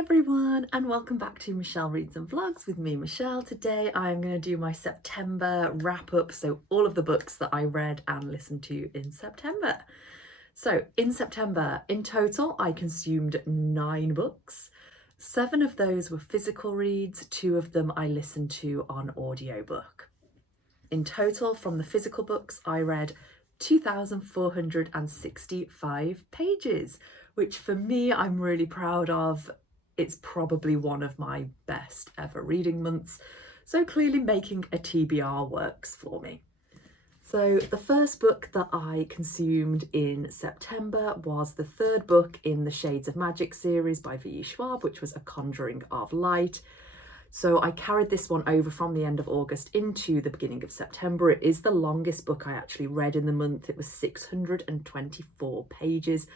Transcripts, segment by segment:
everyone, and welcome back to Michelle Reads and Vlogs with me, Michelle. Today I'm going to do my September wrap up, so all of the books that I read and listened to in September. So in September, in total, I consumed 9 books. 7 of those were physical reads, 2 of them I listened to on audiobook. In total, from the physical books, I read 2,465 pages, which for me, I'm really proud of. It's probably one of my best ever reading months, so clearly making a TBR works for me. So the first book that I consumed in September was the 3rd book in the Shades of Magic series by Schwab, which was A Conjuring of Light. So I carried this one over from the end of August into the beginning of September. It is the longest book I actually read in the month. It was 624 pages.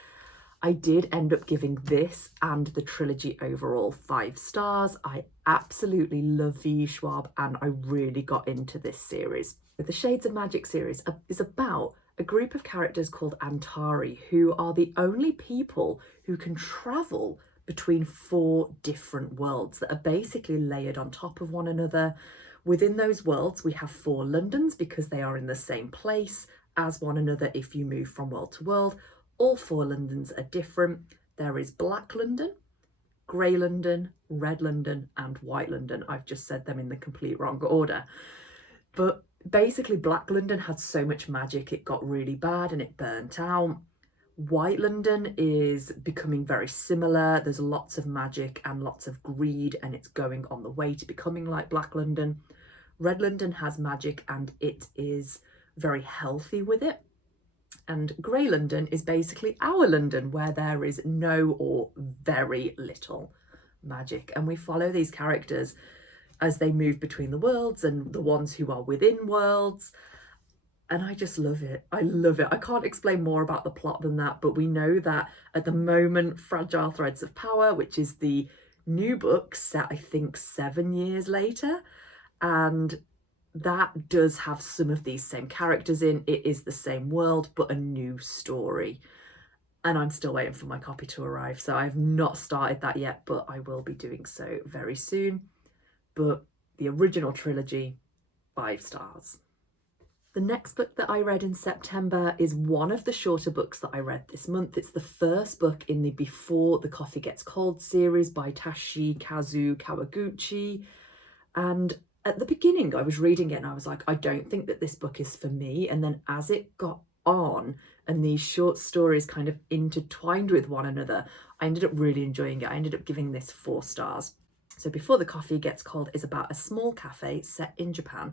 I did end up giving this and the trilogy overall 5 stars. I absolutely love V. Schwab and I really got into this series. The Shades of Magic series is about a group of characters called Antari, who are the only people who can travel between 4 different worlds that are basically layered on top of one another. Within those worlds, we have 4 Londons because they are in the same place as one another if you move from world to world. All 4 Londons are different. There is Black London, Grey London, Red London, and White London. I've just said them in the complete wrong order. But basically, Black London had so much magic, it got really bad and it burnt out. White London is becoming very similar. There's lots of magic and lots of greed, and it's going on the way to becoming like Black London. Red London has magic and it is very healthy with it. And Grey London is basically our London, where there is no or very little magic. And we follow these characters as they move between the worlds and the ones who are within worlds. And I just love it. I love it. I can't explain more about the plot than that, but we know that at the moment, Fragile Threads of Power, which is the new book set, I think, 7 years later, and that does have some of these same characters in. It is the same world, but a new story. And I'm still waiting for my copy to arrive. So I've not started that yet, but I will be doing so very soon. But the original trilogy, 5 stars. The next book that I read in September is one of the shorter books that I read this month. It's the first book in the Before the Coffee Gets Cold series by Toshikazu Kawaguchi. And at the beginning, I was reading it and I was like, I don't think that this book is for me. And then as it got on and these short stories kind of intertwined with one another, I ended up really enjoying it. I ended up giving this 4 stars. So Before the Coffee Gets Cold is about a small cafe set in Japan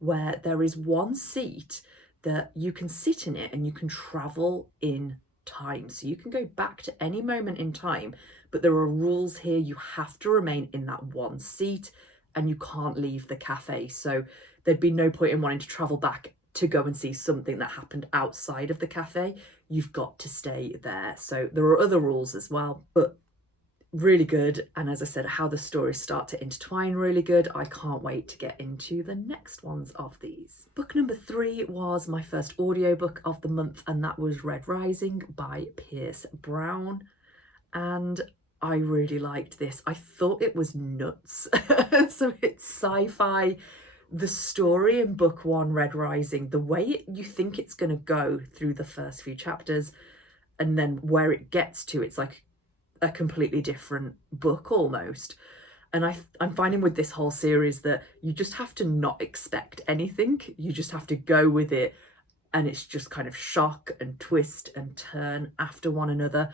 where there is one seat that you can sit in it and you can travel in time. So you can go back to any moment in time, but there are rules here. You have to remain in that one seat and you can't leave the cafe. So there'd be no point in wanting to travel back to go and see something that happened outside of the cafe. You've got to stay there. So there are other rules as well, but really good. And as I said, how the stories start to intertwine, really good. I can't wait to get into the next ones of these. Book number 3 was my first audiobook of the month, and that was Red Rising by Pierce Brown. And I really liked this. I thought it was nuts. So it's sci-fi. The story in book 1, Red Rising, the way you think it's going to go through the first few chapters, and then where it gets to, it's like a completely different book almost. And I'm finding with this whole series that you just have to not expect anything. You just have to go with it. And it's just kind of shock and twist and turn after one another.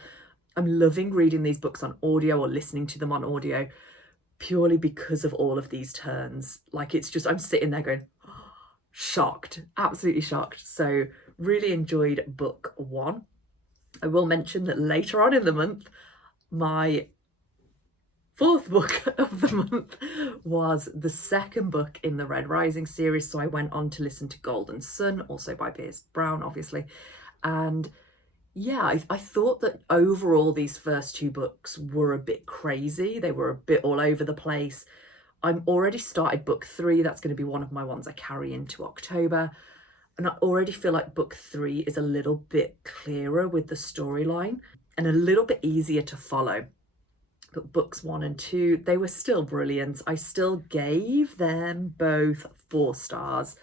I'm loving reading these books on audio or listening to them on audio purely because of all of these turns. Like, it's just, I'm sitting there going, oh, shocked, absolutely shocked. So really enjoyed book 1. I will mention that later on in the month, my 4th book of the month was the 2nd book in the Red Rising series. So I went on to listen to Golden Sun, also by Pierce Brown, obviously. And yeah, I thought that overall these first 2 books were a bit crazy. They were a bit all over the place. I'm already started book 3. That's going to be one of my ones I carry into October. And I already feel like book 3 is a little bit clearer with the storyline and a little bit easier to follow. But books 1 and 2, they were still brilliant. I still gave them both 4 stars.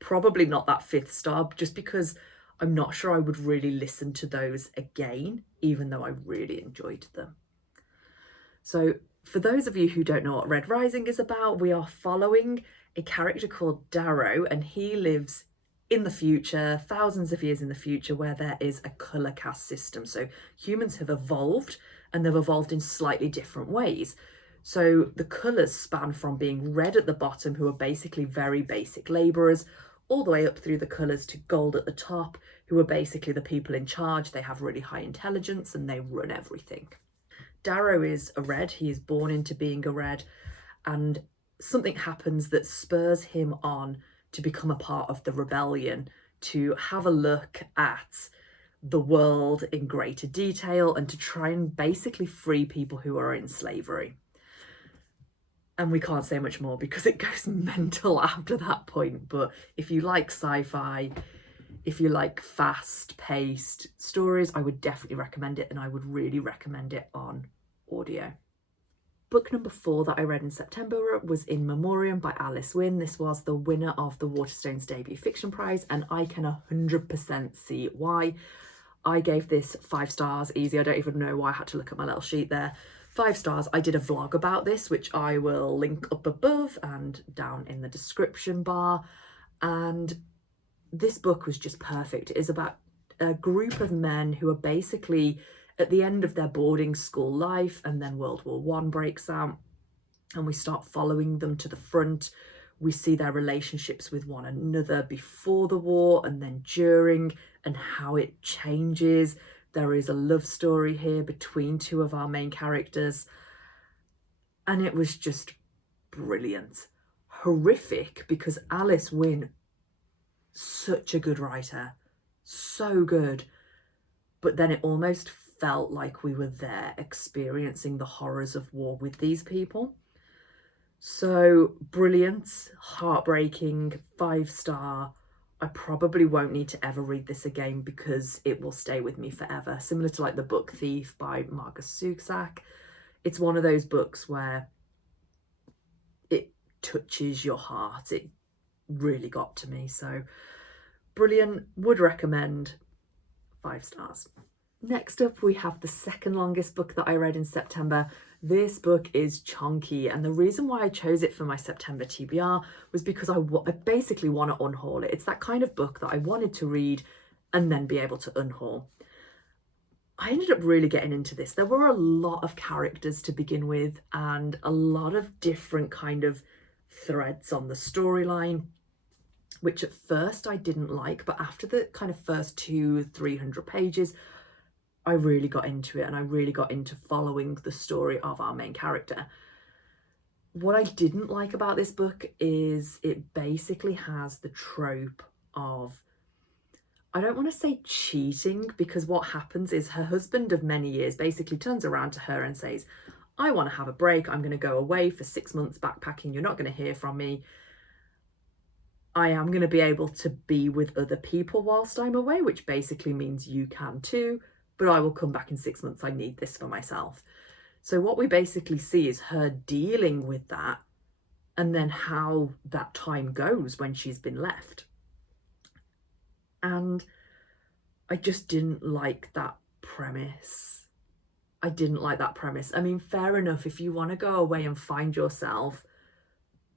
Probably not that 5th star, just because I'm not sure I would really listen to those again, even though I really enjoyed them. So for those of you who don't know what Red Rising is about, we are following a character called Darrow, and he lives in the future, thousands of years in the future, where there is a colour caste system. So humans have evolved, and they've evolved in slightly different ways. So the colours span from being red at the bottom, who are basically very basic labourers, all the way up through the colours to gold at the top, who are basically the people in charge. They have really high intelligence and they run everything. Darrow is a red. He is born into being a red, and something happens that spurs him on to become a part of the rebellion, to have a look at the world in greater detail and to try and basically free people who are in slavery. And we can't say much more because it goes mental after that point. But if you like sci-fi, if you like fast-paced stories, I would definitely recommend it, and I would really recommend it on audio. Book number 4 that I read in September was In Memoriam by Alice Winn. This was the winner of the Waterstones Debut Fiction Prize, and I can 100% see why. I gave this 5 stars easy. I don't even know why I had to look at my little sheet there. 5 stars. I did a vlog about this, which I will link up above and down in the description bar. And this book was just perfect. It is about a group of men who are basically at the end of their boarding school life, and then World War I breaks out, and we start following them to the front. We see their relationships with one another before the war and then during, and how it changes. There is a love story here between 2 of our main characters, and it was just brilliant. Horrific, because Alice Winn, such a good writer, so good, but then it almost felt like we were there experiencing the horrors of war with these people. So brilliant, heartbreaking, 5 star. I probably won't need to ever read this again because it will stay with me forever. Similar to like The Book Thief by Marcus Zusak. It's one of those books where it touches your heart. It really got to me. So brilliant, would recommend, 5 stars. Next up, we have the second longest book that I read in September. This book is chunky, and the reason why I chose it for my September TBR was because I basically want to unhaul it. It's that kind of book that I wanted to read and then be able to unhaul. I ended up really getting into this. There were a lot of characters to begin with and a lot of different kind of threads on the storyline, which at first I didn't like, but after the kind of first 200-300 pages, I really got into it, and I really got into following the story of our main character. What I didn't like about this book is it basically has the trope of, I don't want to say cheating, because what happens is her husband of many years basically turns around to her and says, I want to have a break. I'm going to go away for 6 months backpacking. You're not going to hear from me. I am going to be able to be with other people whilst I'm away, which basically means you can too. But I will come back in 6 months. I need this for myself. So what we basically see is her dealing with that, and then how that time goes when she's been left. And I just didn't like that premise. I didn't like that premise. I mean, fair enough if you want to go away and find yourself,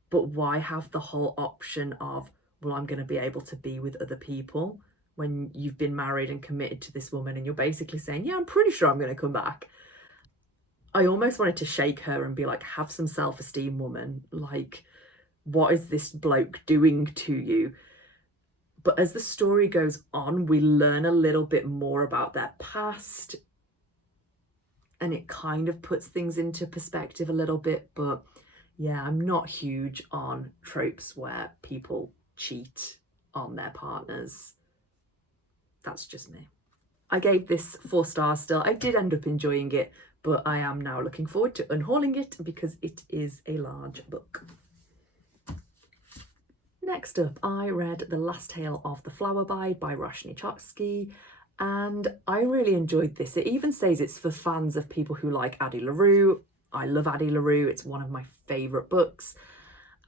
but why have the whole option of, well, I'm going to be able to be with other people, when you've been married and committed to this woman and you're basically saying, yeah, I'm pretty sure I'm going to come back. I almost wanted to shake her and be like, have some self-esteem, woman. Like, what is this bloke doing to you? But as the story goes on, we learn a little bit more about their past, and it kind of puts things into perspective a little bit. But yeah, I'm not huge on tropes where people cheat on their partners. That's just me. I gave this 4 stars still. I did end up enjoying it, but I am now looking forward to unhauling it because it is a large book. Next up, I read The Last Tale of the Flower Bride by Roshani, and I really enjoyed this. It even says it's for fans of people who like Addie LaRue. I love Addie LaRue. It's one of my favourite books.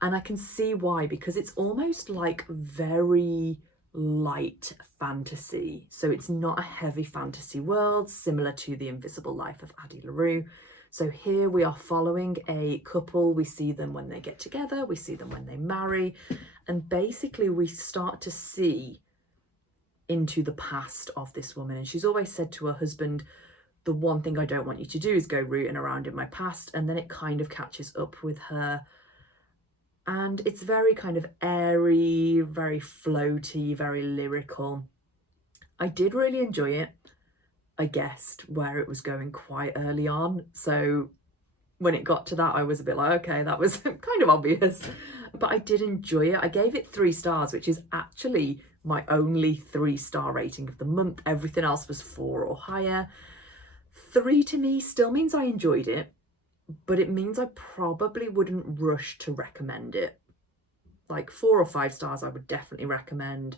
And I can see why, because it's almost like very light fantasy. So it's not a heavy fantasy world, similar to The Invisible Life of Addie LaRue. So here we are following a couple. We see them when they get together, we see them when they marry, and basically we start to see into the past of this woman. And she's always said to her husband, the one thing I don't want you to do is go rooting around in my past. And then it kind of catches up with her. And it's very kind of airy, very floaty, very lyrical. I did really enjoy it. I guessed where it was going quite early on. So when it got to that, I was a bit like, okay, that was kind of obvious. But I did enjoy it. I gave it 3 stars, which is actually my only 3-star rating of the month. Everything else was 4 or higher. 3 to me still means I enjoyed it, but it means I probably wouldn't rush to recommend it. Like 4 or 5 stars I would definitely recommend.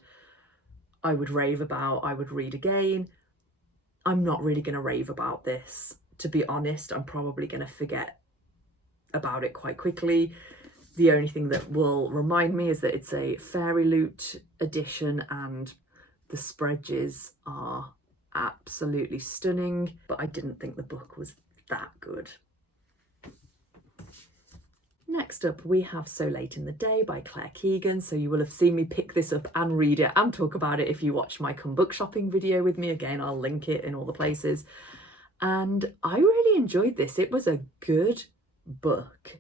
I would rave about, I would read again. I'm not really going to rave about this. To be honest, I'm probably going to forget about it quite quickly. The only thing that will remind me is that it's a Fairy Loot edition and the spreads are absolutely stunning, but I didn't think the book was that good. Next up, we have So Late in the Day by Claire Keegan. So you will have seen me pick this up and read it and talk about it if you watched my Come Book Shopping video with me. Again, I'll link it in all the places. And I really enjoyed this. It was a good book.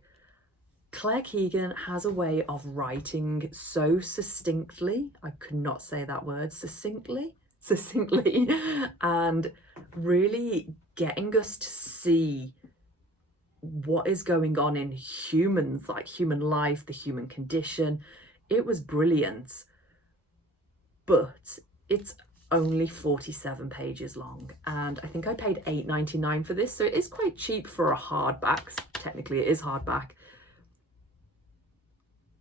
Claire Keegan has a way of writing so succinctly. I could not say that word, succinctly, and really getting us to see what is going on in humans, like human life, the human condition. It was brilliant, but it's only 47 pages long, and I think I paid $8.99 for this, so it is quite cheap for a hardback. Technically it is hardback.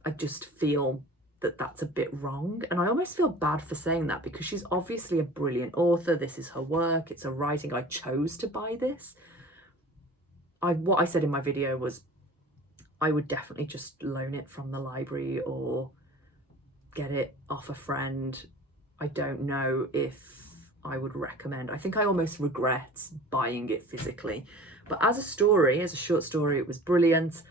I just feel that that's a bit wrong, and I almost feel bad for saying that because she's obviously a brilliant author. This is her work, it's her writing. I chose to buy this. What I said in my video was I would definitely just loan it from the library or get it off a friend. I don't know if I would recommend. I think I almost regret buying it physically. But as a story, as a short story, it was brilliant.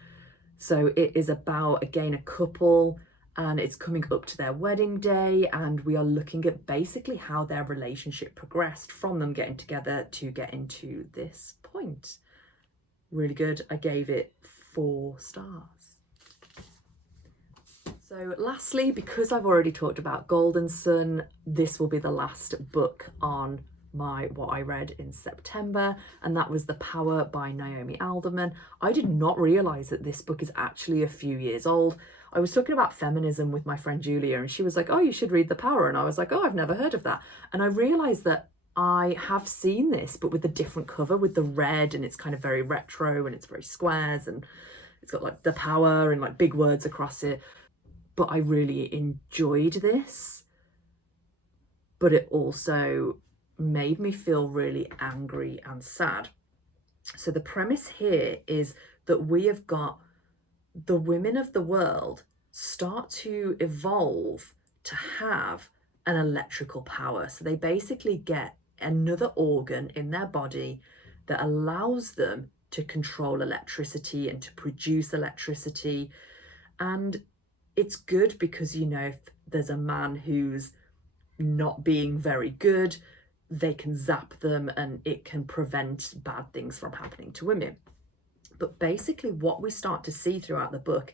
So it is about, again, a couple, and it's coming up to their wedding day, and we are looking at basically how their relationship progressed from them getting together to getting to this point. Really good. I gave it 4 stars. So lastly, because I've already talked about Golden Sun, this will be the last book on what I read in September, and that was The Power by Naomi Alderman. I did not realise that this book is actually a few years old. I was talking about feminism with my friend Julia, and she was like, oh, you should read The Power. And I was like, oh, I've never heard of that. And I realised that I have seen this, but with a different cover, with the red, and it's kind of very retro, and it's very squares, and it's got like The Power and like big words across it. But I really enjoyed this, but it also made me feel really angry and sad. So the premise here is that we have got the women of the world start to evolve to have an electrical power. So they basically get another organ in their body that allows them to control electricity and to produce electricity. And it's good because, you know, if there's a man who's not being very good, they can zap them and it can prevent bad things from happening to women. But basically what we start to see throughout the book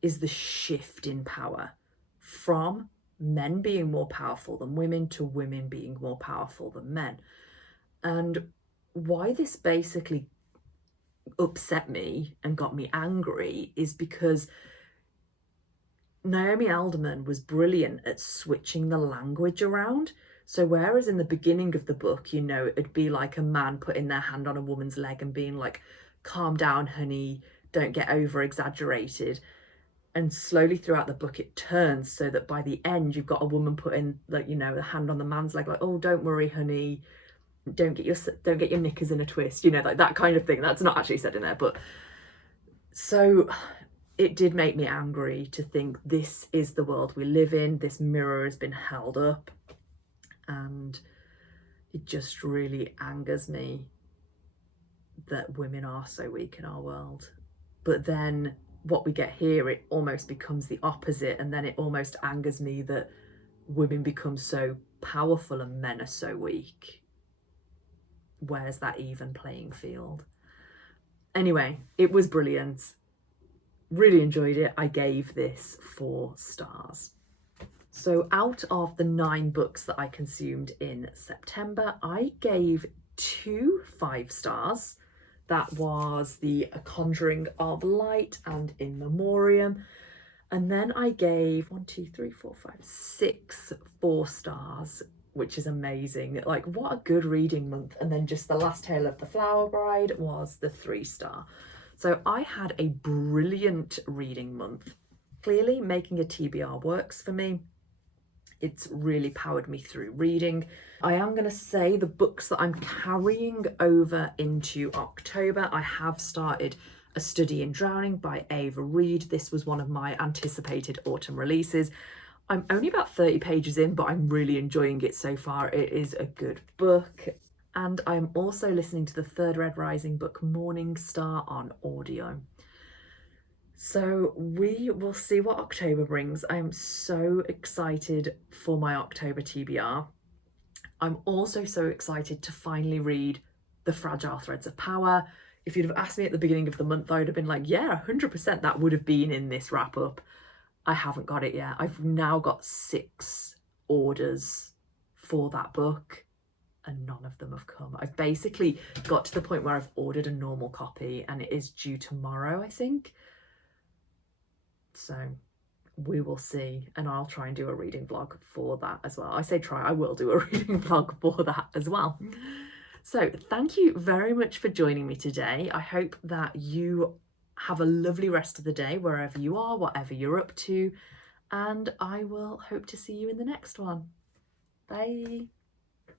is the shift in power from men being more powerful than women to women being more powerful than men. And why this basically upset me and got me angry is because Naomi Alderman was brilliant at switching the language around. So whereas in the beginning of the book, you know, it'd be like a man putting their hand on a woman's leg and being like, calm down, honey, don't get over exaggerated. And slowly throughout the book, it turns so that by the end, you've got a woman putting, like, you know, the hand on the man's leg, like, oh, don't worry, honey, don't get your knickers in a twist, you know, like that kind of thing. That's not actually said in there, but so it did make me angry to think this is the world we live in. This mirror has been held up, and it just really angers me that women are so weak in our world. But then what we get here, it almost becomes the opposite, and then it almost angers me that women become so powerful and men are so weak. Where's that even playing field? Anyway, it was brilliant. Really enjoyed it. I gave this 4 stars. So out of the 9 books that I consumed in September, I gave 2 5 stars. That was the Conjuring of Light and In Memoriam. And then I gave 6 4 stars, which is amazing. Like, what a good reading month. And then just the last Tale of the Flower Bride was the 3 star. So I had a brilliant reading month. Clearly making a TBR works for me. It's really powered me through reading. I am going to say the books that I'm carrying over into October, I have started A Study in Drowning by Reid. This was one of my anticipated autumn releases. I'm only about 30 pages in, but I'm really enjoying it so far. It is a good book. And I'm also listening to the third Red Rising book, Morning Star, on audio. So we will see what October brings. I'm so excited for my October TBR. I'm also so excited to finally read The Fragile Threads of Power. If you'd have asked me at the beginning of the month, I would have been like, yeah, 100% that would have been in this wrap up. I haven't got it yet. I've now got 6 orders for that book and none of them have come. I've basically got to the point where I've ordered a normal copy and it is due tomorrow, I think. So we will see, and I'll try and do a reading vlog for that as well. I say try, I will do a reading vlog for that as well. So thank you very much for joining me today. I hope that you have a lovely rest of the day wherever you are, whatever you're up to, and I will hope to see you in the next one. Bye.